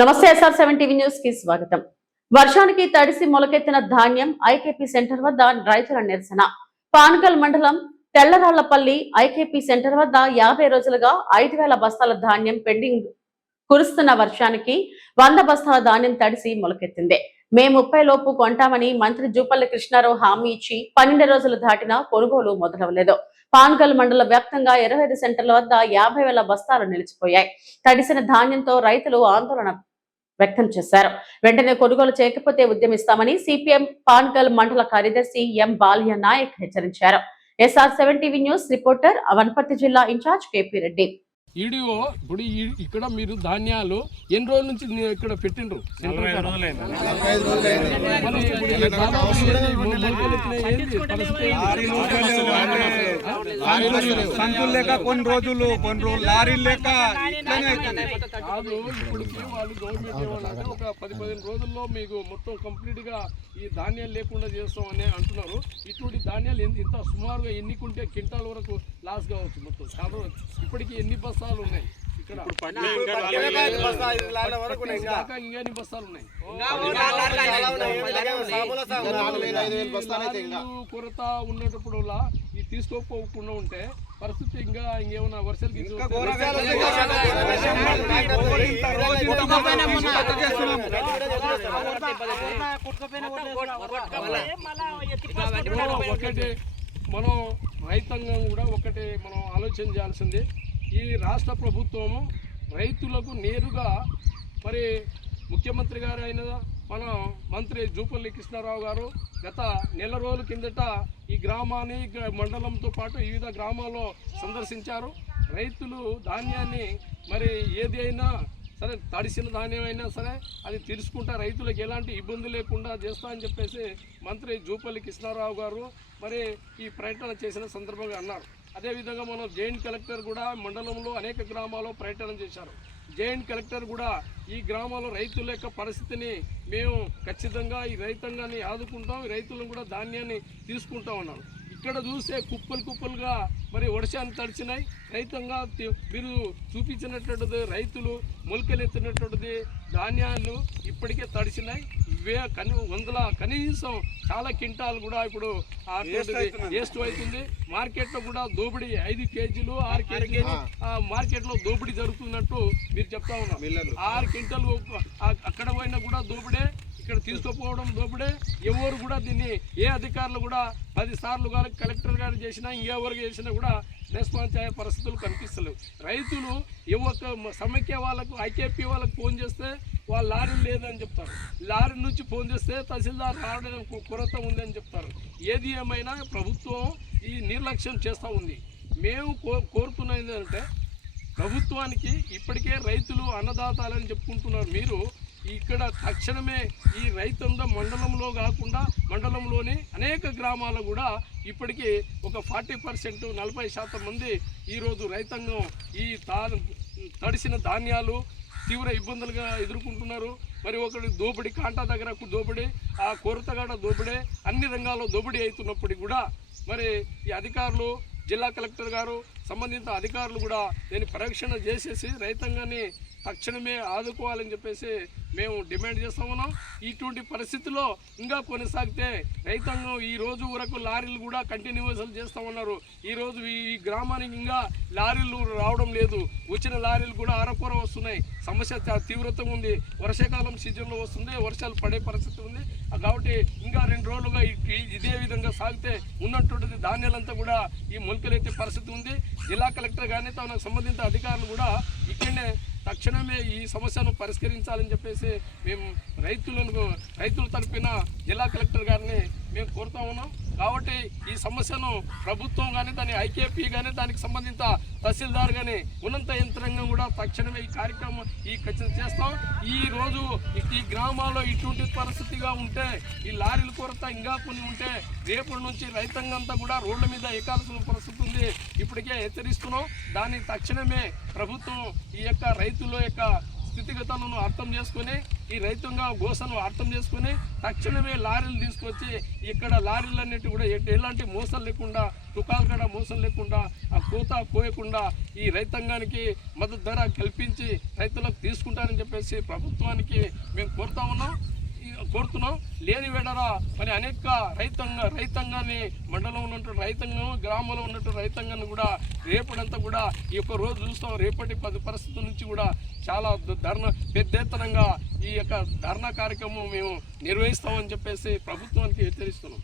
నమస్తే SR7 TV news కి స్వాగతం. వర్షానికి తడిసి మొలకెత్తిన ధాన్యం ఐకేపీ సెంటర్ వద్ద రైతుల నిరసన. పానగల్ మండలం తెల్లరాళ్లపల్లి ఐకేపీ సెంటర్ వద్ద 50 రోజులుగా 5000 బస్తాల ధాన్యం పెండింగ్. కురుస్తున్న వర్షానికి 100 బస్తాల ధాన్యం తడిసి మొలకెత్తింది. మే 30 లోపు కొంటామని మంత్రి జూపల్లి కృష్ణారావు హామీ ఇచ్చి 12 రోజులు దాటినా కొనుగోలు మొదలవలేదు. పానగల్ మండల వ్యాప్తంగా 25 సెంటర్ల వద్ద 50,000 బస్తాలు నిలిచిపోయాయి. తడిసిన ధాన్యంతో రైతులు ఆందోళన వ్యక్తం చేశారు. వెంటనే కొనుగోలు చేయకపోతే ఉద్యమిస్తామని సిపిఎం పానగల్ మండల కార్యదర్శి ఎం బాల్య నాయక్ హెచ్చరించారు. SR7 TV news reporter Wanaparthy జిల్లా ఇన్ఛార్జ్ కేపీ రెడ్డి. ఈడియో ఇప్పుడు ఇక్కడ మీరు ధాన్యాలు ఎన్ని రోజుల నుంచి ఇక్కడ పెట్టిండ్రు? సంతులు లేక కొన్ని రోజులు లారీలు లేక కాదు. ఇప్పటికి వాళ్ళు గవర్నమెంట్ ఏమన్నా ఒక 10-15 రోజుల్లో మీకు మొత్తం కంప్లీట్ గా ఈ ధాన్యాలు లేకుండా చేస్తామని అంటున్నారు. ఇటువంటి ధాన్యాలు ఇంత సుమారుగా ఎన్నికుంటే క్వింటాల్ వరకు లాస్ కావచ్చు మొత్తం. కాబట్టి ఇప్పటికి ఎన్ని బస్తాలు ఉన్నాయి ఇక్కడ? ఇంకెన్ని బస్తాలు ఉన్నాయి? కొరత ఉన్నప్పుడు ఈ తీసుకోకపోకుండా ఉంటే పరిస్థితి ఇంకేమన్నా వర్షాలు ఒకటి మనం రైతాంగం కూడా ఒకటి మనం ఆలోచన చేయాల్సింది. ఈ రాష్ట్ర ప్రభుత్వము రైతులకు నేరుగా మరి ముఖ్యమంత్రి గారు అయిన మన మంత్రి జూపల్లి కృష్ణారావు గారు గత నెల రోజుల కిందట ఈ గ్రామాన్ని మండలంతో పాటు వివిధ గ్రామాల్లో సందర్శించారు. రైతులు ధాన్యాన్ని మరి ఏది అయినా సరే, తడిసిన ధాన్యం అయినా సరే అది తీసుకుంటా రైతులకు ఎలాంటి ఇబ్బంది లేకుండా చేస్తా అని చెప్పేసి మంత్రి జూపల్లి కృష్ణారావు గారు మరి ఈ పర్యటన చేసిన సందర్భంగా అన్నారు. అదేవిధంగా మనం జాయింట్ కలెక్టర్ కూడా మండలంలో అనేక గ్రామాల్లో పర్యటన చేశారు. జాయింట్ కలెక్టర్ కూడా ఈ గ్రామాల్లో రైతుల యొక్క పరిస్థితిని మేము ఖచ్చితంగా ఈ రైతాంగాన్ని ఆదుకుంటాం, ఈ రైతులను కూడా ధాన్యాన్ని తీసుకుంటా ఉన్నారు. ఇక్కడ చూస్తే కుప్పలుగా మరి వర్షాన్ని తడిచినాయి. రైతంగా మీరు చూపించినటువంటిది రైతులు మొలకలెత్తినటువంటిది ధాన్యాలు ఇప్పటికే తడిచినాయి. కనీసం చాలా క్వింటాలు కూడా ఇప్పుడు వేస్ట్ అవుతుంది. మార్కెట్లో కూడా దోపిడీ 5 కేజీలు 6 కేజీలు మార్కెట్లో దోపిడీ జరుగుతున్నట్టు మీరు చెప్తా ఉన్నారు. 6 క్వింటాలు అక్కడ పోయినా కూడా దోపిడే, ఇక్కడ తీసుకుపోవడం దోపిడే. ఎవరు కూడా దీన్ని ఏ అధికారులు కూడా 10 సార్లు కానీ కలెక్టర్ గారు చేసినా ఇంకెవరు చేసినా కూడా రెస్పాన్స్ అయ్యే పరిస్థితులు కనిపిస్తలేవు. రైతులు సమైక్య వాళ్ళకు ఐకేపీ వాళ్ళకు ఫోన్ చేస్తే వాళ్ళు లారీలు లేదని చెప్తారు. లారీ నుంచి ఫోన్ చేస్తే తహసీల్దార్ రావడం కొరత ఉందని చెప్తారు. ఏది ఏమైనా ప్రభుత్వం ఈ నిర్లక్ష్యం చేస్తూ ఉంది. మేము కోరుతున్నది ఏంటంటే ప్రభుత్వానికి ఇప్పటికే రైతులు అన్నదాతాలని చెప్పుకుంటున్నారు. మీరు ఇక్కడ తక్షణమే ఈ రైతాంగ మండలంలో కాకుండా మండలంలోని అనేక గ్రామాల్లో కూడా ఇప్పటికీ ఒక 40% 40% మంది ఈరోజు రైతాంగం ఈ తడిసిన ధాన్యాలు తీవ్ర ఇబ్బందులుగా ఎదుర్కొంటున్నారు. మరి ఒకటి దోపిడీ, కాంటా దగ్గర దోపిడీ, ఆ కొరతగాడ దోపిడీ, అన్ని రంగాల్లో దోపిడీ అవుతున్నప్పటికీ కూడా మరి ఈ అధికారులు, జిల్లా కలెక్టర్ గారు, సంబంధిత అధికారులు కూడా దీన్ని పరీక్షణ చేసేసి రైతాంగాన్ని తక్షణమే ఆదుకోవాలని చెప్పేసి మేము డిమాండ్ చేస్తూ ఉన్నాం. ఇటువంటి పరిస్థితుల్లో ఇంకా కొనసాగితే రైతాంగం ఈ రోజు వరకు లారీలు కూడా కంటిన్యూస్లు చేస్తూ ఉన్నారు. ఈరోజు ఈ గ్రామానికి ఇంకా లారీలు రావడం లేదు. వచ్చిన లారీలు కూడా అరకొర వస్తున్నాయి. సమస్య తీవ్రతగా ఉంది. వర్షాకాలం సీజన్లో వస్తుంది, వర్షాలు పడే పరిస్థితి ఉంది. కాబట్టి ఇంకా 2 రోజులుగా ఇదే విధంగా సాగితే ఉన్నటువంటి ధాన్యాలంతా కూడా ఈ మొలకలెత్తే పరిస్థితి ఉంది. జిల్లా కలెక్టర్ కానీ తన సంబంధిత అధికారులు కూడా ఇక్కడనే తక్షణమే ఈ సమస్యను పరిష్కరించాలని చెప్పేసి మేము రైతుల తరపున జిల్లా కలెక్టర్ గారిని మేము కోరుతా ఉన్నాం. కాబట్టి ఈ సమస్యను ప్రభుత్వం కానీ, దాని ఐకేపీ కానీ, దానికి సంబంధిత తహసీల్దార్ కానీ, ఉన్నత యంత్రాంగం కూడా తక్షణమే ఈ కార్యక్రమం ఖచ్చితంగా చేస్తాం. ఈ రోజు ఈ గ్రామాల్లో ఇటువంటి పరిస్థితిగా ఉంటే, ఈ లారీల కొరత ఇంకా కొన్ని ఉంటే రేపటి నుంచి రైతాంగంతా కూడా రోడ్ల మీద ఎక్కాల్సిన పరిస్థితి ఉంది. ఇప్పటికే హెచ్చరిస్తున్నాం. దాన్ని తక్షణమే ప్రభుత్వం ఈ యొక్క రైతుల యొక్క స్థితిగతులను అర్థం చేసుకుని ఈ రైతాంగ గోసను అర్థం చేసుకుని తక్షణమే లారీలు తీసుకొచ్చి ఇక్కడ లారీలు అన్నిటి కూడా ఎలాంటి మోసం లేకుండా తుకాలు కూడా మోసం లేకుండా ఆ కోత కోయకుండా ఈ రైతాంగానికి మద్దతు ధర కల్పించి రైతులకు తీసుకుంటారని చెప్పేసి ప్రభుత్వానికి మేము కోరుతున్నాం. లేని వేడరా మరి అనేక రైతాంగాన్ని మండలంలో ఉన్నట్టు రైతాంగం గ్రామంలో ఉన్నట్టు రైతాంగాన్ని కూడా రేపటింతా కూడా ఈ యొక్క రోజు చూస్తాం. రేపటి పరిస్థితుల నుంచి కూడా చాలా పెద్ద ఎత్తునంగా ఈ యొక్క ధర్నా కార్యక్రమం మేము నిర్వహిస్తామని చెప్పేసి ప్రభుత్వానికి హెచ్చరిస్తున్నాం.